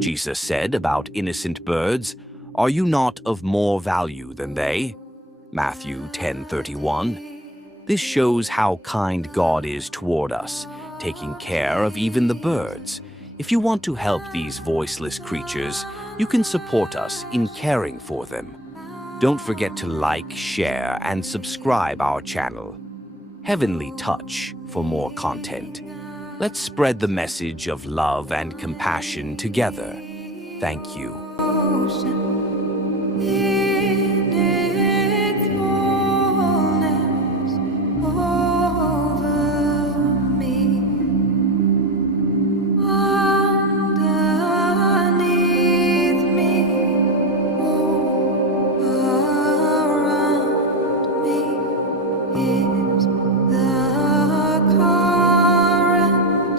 Jesus said about innocent birds, "Are you not of more value than they?" Matthew 10:31. This shows how kind God is toward us, taking care of even the birds. If you want to help these voiceless creatures, you can support us in caring for them. Don't forget to like, share, and subscribe our channel. Heavenly Touch for more content. Let's spread the message of love and compassion together. Thank you.